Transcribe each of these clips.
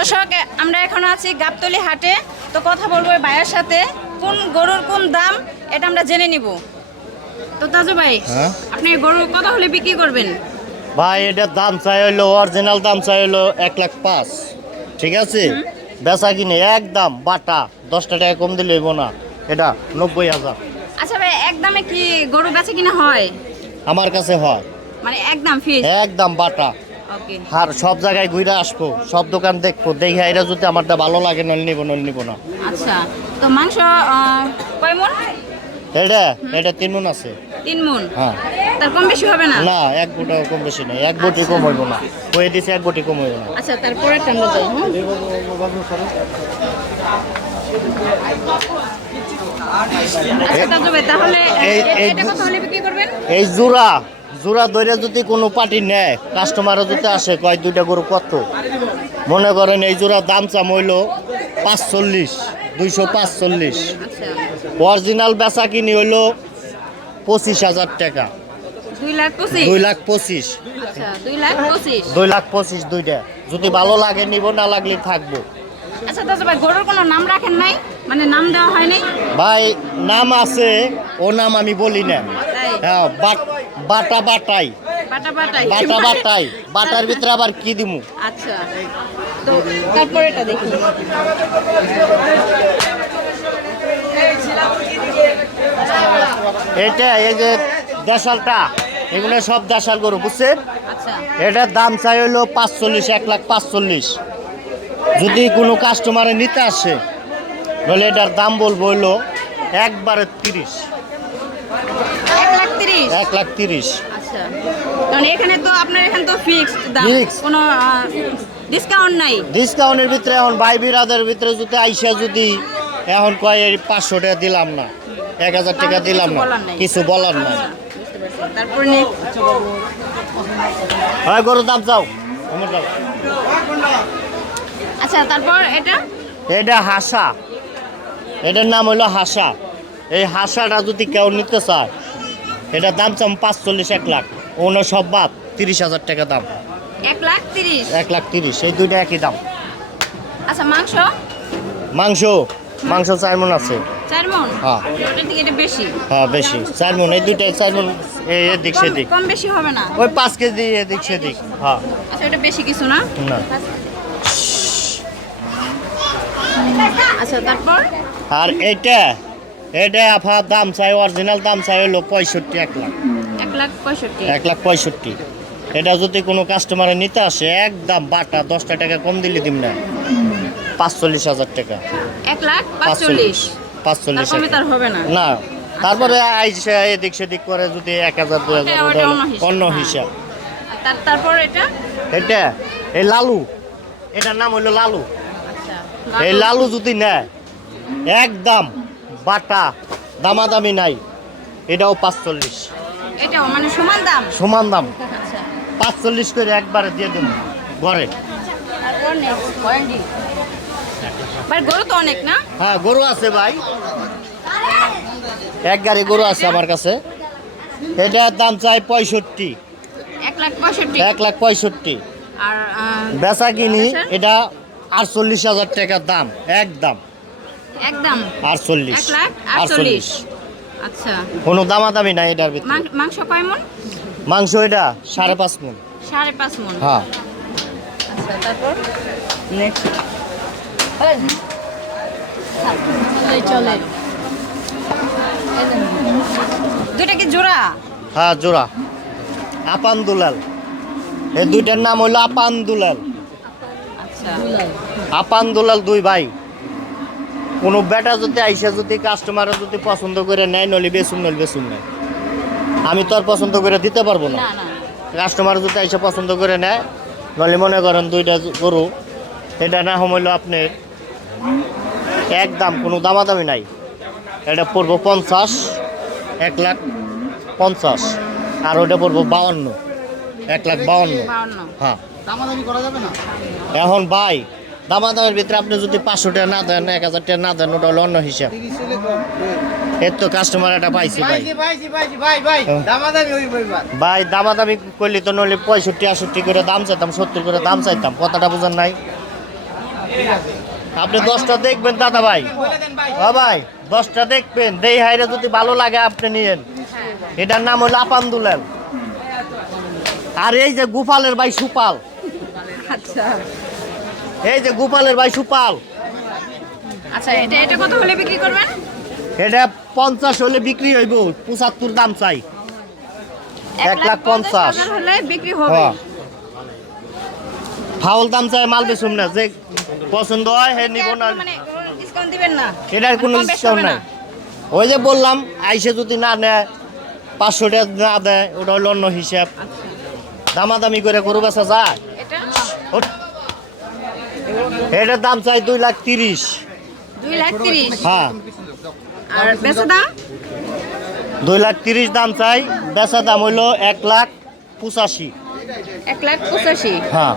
দর্শক, আমরা এখন আছি গাবতলী হাটে। তো কথা বলবো এই ভাইয়ের সাথে, কোন গরুর কোন দাম এটা আমরা জেনে নিব। তো তাজু ভাই, আপনি গরু কত হলে বিক্রি করবেন? ভাই এটার দাম চাই হইলো, অরিজিনাল দাম চাই হইলো 1,05,000। ঠিক আছে, বেচা কিনে একদম বাটা 10 টাকা কম দিলে হইব না, এটা 90,000। আচ্ছা ভাই, একদমে কি গরু বেচে কিনা হয়? আমার কাছে হয় মানে একদম ফিক্স? একদম বাটা। ওকে। আর সব জায়গায় ঘুরে আসবো, সব দোকান দেখবো, দেখে এটা যদি আমারটা ভালো লাগে নল নিব না। আচ্ছা, তো মাংস কয় মণ? এটা 3 মণ আছে। 3 মণ? হ্যাঁ। তার কম বেশি হবে না? না, এক বুটাও কম বেশি নেই, এক বুটি কম হইব না, কয়ে দিছে এক বুটি কম হইব না। আচ্ছা, তারপরে আমরা যাই। আচ্ছা তাজু ভাই, তাহলে এটা কত হলে বিক্রি করবেন? এই জোড়া ধরে যদি কোনো পার্টি নেয়, কাস্টমারও যদি আসে কয় দুইটা গরু কত, মনে করেন এই জোড়া দাম চাম হইল 45, 245। আচ্ছা, অরিজিনাল বেচা কিনি হইল 25,000 টাকা। 2,25,000? 2,25,000। আচ্ছা, 2,25,000। 2,25,000 দুইটা। যদি ভালো লাগে নিব, না লাগলে থাকবো। আচ্ছা তাজু ভাই, গরুর কোনো নাম রাখেন নাই? মানে নাম দেওয়া হয়নি? ভাই নাম আছে, ও নাম আমি বলি না। তাই? হ্যাঁ, বাটাই বাটাই। বাটার ভিতরে আবার কি দিমু। আচ্ছা, তো তারপর এটা দেখি। এটা এই যে দেশালটা, এগুলো সব দেশাল গরু, বুঝছেন? আচ্ছা, এটার দাম চাই হলো 45, 1,45,000। যদি কোনো কাস্টমারে নিতে আসে, তাহলে এটার দাম বলবো হইলো একবারে 30। 1,30,000? 1,30,000। আচ্ছা, কারণ এখানে তো ফিক্সড দাম, Fixed। কোনো ডিসকাউন্ট নাই? ডিসকাউন্টের ভিতরে এখন ভাই বিরাদের ভিতরে যদি আইসা যদি এখন কয় 500 টাকা দিলাম না, 1,000 টাকা দিলাম না, কিছু বলার নাই। বুঝতে পারছি। তারপর নে হয় গরুর দাম চাও। আচ্ছা, তারপর এটা হাসা, এটার নাম হলো হাসা। এই হাসাটা যদি কেউ নিতে চায়, এটার দাম চাম 45, 1,00,000। অন্য সব বাদ 30,000 টাকা দাম। 1,30,000? 1,30,000, এই দুইটা একই দাম। আচ্ছা, মাংস 4 মণ আছে। 4 মণ? হ্যাঁ। ওটার থেকে এটা বেশি? হ্যাঁ বেশি, 4 মণ। এই দুইটাই 4 মণ, এদিক সেদিক। কম বেশি হবে না? ওই 5 কেজি এদিক সেদিক। হ্যাঁ। আচ্ছা, এটা বেশি কিছু না? না। আচ্ছা, তারপর? আর এটা আপনার দাম চাই, অরিজিনাল দাম চাই হলো 65, 1,00,000। 1,65,000? 1,65,000। এটা যদি কোনো কাস্টমারে নিতে আসে, একদম বাটা 10 টাকা কম দিলে দিম না, 45,000 টাকা। 1,45,000? 45 কমে তার হবে না? না। তারপরে আইসা এদিক সেদিক করে যদি 1,000, 2,000 ওটা অন্য হ্যাঁ। হিসাব। তারপর এটা এই লালু, এটার নাম হইলো লালু। আচ্ছা, এই লালু যদি নেয়, একদম বাটা, দামাদামি নাই, এটাও 45। এটাও মানে সমান দাম? সমান দাম, আচ্ছা, 45 করে একবারে দিয়ে দেব ঘরে। তারপর ভাই, গরু তো অনেক না? হ্যাঁ, গরু আছে ভাই, এক গাড়ি গরু আছে আমার কাছে। এটার দাম চাই 65। 1,65,000? 1,65,000। আর বেচা কিনি এটা 48,000 টাকার দাম, একদম একদম 48। 1,48,000? আচ্ছা, কোনো দামাদামি নাই এটার ভিতরে। মাংস কয় মণ? মাংস এটা 5.5 মণ। 5.5 মণ? হ্যাঁ। আচ্ছা, তারপর চলে দুইটা কি জোড়া? হ্যাঁ, জোড়া। আপান দুলাল, এই দুইটার নাম হইলো আপান দুলাল। আচ্ছা, আপান দুলাল দুই ভাই। কোনো বেটা যদি আইসা যদি কাস্টমারে যদি পছন্দ করে নেয়, নলি বেসুন নেয়, আমি তো আর পছন্দ করে দিতে পারবো না। না না। কাস্টমার যদি আইসা পছন্দ করে নেয়, নলি মনে করেন দুইটা গরু, এটা না হইলো আপনার একদম কোনো দামাদামি নাই, এটা পড়বো 50, 1,50,000। আর ওইটা পড়বো 52, 1,52,000। হ্যাঁ। দামাদামি করা যাবে না এখন ভাই, দামাদামের ভিতরে আপনি যদি 500 টাকা না দেন, 1,000 টাকা না দেন, ওটা হলো অন্য হিসাব। এর তো কাস্টমার এটা পাইছি ভাই। ভাই দামাদামি করলে তো নইলে 65, 68 করে দাম চাইতাম, 70 করে দাম চাইতাম, কথাটা বুঝেন নাই? আপনি 10টা দেখবেন দাদা ভাই। হ্যাঁ ভাই 10টা দেখবেন, দেই হাইরে যদি ভালো লাগে আপনি নিয়েন। এটার নাম হলো আপান্দুলেন। আর এই যে গোপালের ভাই সুপাল, আচ্ছা এই যে গোপালের ভাই সুপাল, আচ্ছা এটা কত হলে বিক্রি করবেন? এটা 50 হলে বিক্রি হইব, 75 দাম চাই। 1,50,000 হলে বিক্রি হবে। হ্যাঁ। ফাউল দাম চাই, মাল বেচুম না, যে পছন্দ হয় হে নিব না। মানে ডিসকাউন্ট দিবেন না? এটার কোনো কম বেশি ডিসকাউন্ট হবে নাই। না? ওই যে বললাম আইসে যদি না নেয় 500 টাকা না দেয়, ওটা হলো অন্য হিসাব। দামাদামি করে গরু বেচা যায়? এটা ওঠ। এটার দাম চাই 2,30,000। 2,30,000। হ্যাঁ আর বেচা দাম? 2,30,000 দাম চাই, বেচা দাম হইলো 1,85,000। 1,85,000। হ্যাঁ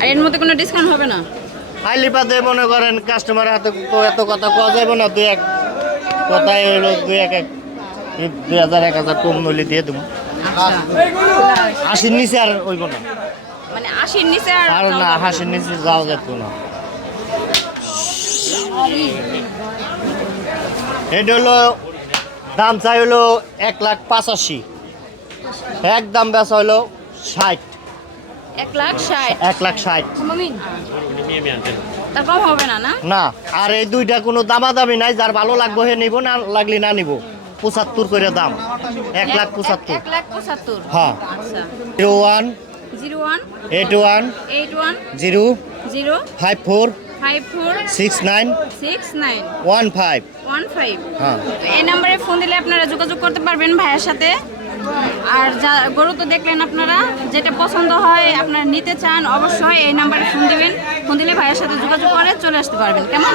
আর এর মধ্যে কোনো ডিসকাউন্ট হবে না? আইলি পাতে মনে করেন কাস্টমারের হাতে তো এত কথা কওয়া যাবে না, 2-1 কথাই হইলো 2,000 1,000 কম নইলে দিয়ে দেবো। আচ্ছা 80 নিচে আর হইব না। মানে 80-র নিচে আর আর না, 80 নিচে যাওয়া যেত না। এটা হলো দাম চাই হলো 1,85,000, একদম বেচা হলো 60। 1,60,000। 1,60,000 তা কম হবে না? না না। আর এই দুইটা কোনো দামাদামি নাই, যার ভালো লাগবে হে নিব, না লাগলে না নিব। 75 করে দাম, 1,75,000। 1,75,000। হ্যাঁ। আচ্ছা 01 01 81 81 0 0 54 54 69 69 15। 15। হ্যাঁ এই নাম্বারে ফোন দিলে আপনারা যোগাযোগ করতে পারবেন ভাইয়ের সাথে। আর যা গরু তো দেখলেন আপনারা, যেটা পছন্দ হয় আপনারা নিতে চান অবশ্যই এই নাম্বারে ফোন দিবেন। ফোন দিলে ভাইয়ের সাথে যোগাযোগ করে চলে আসতে পারবেন। কেমন?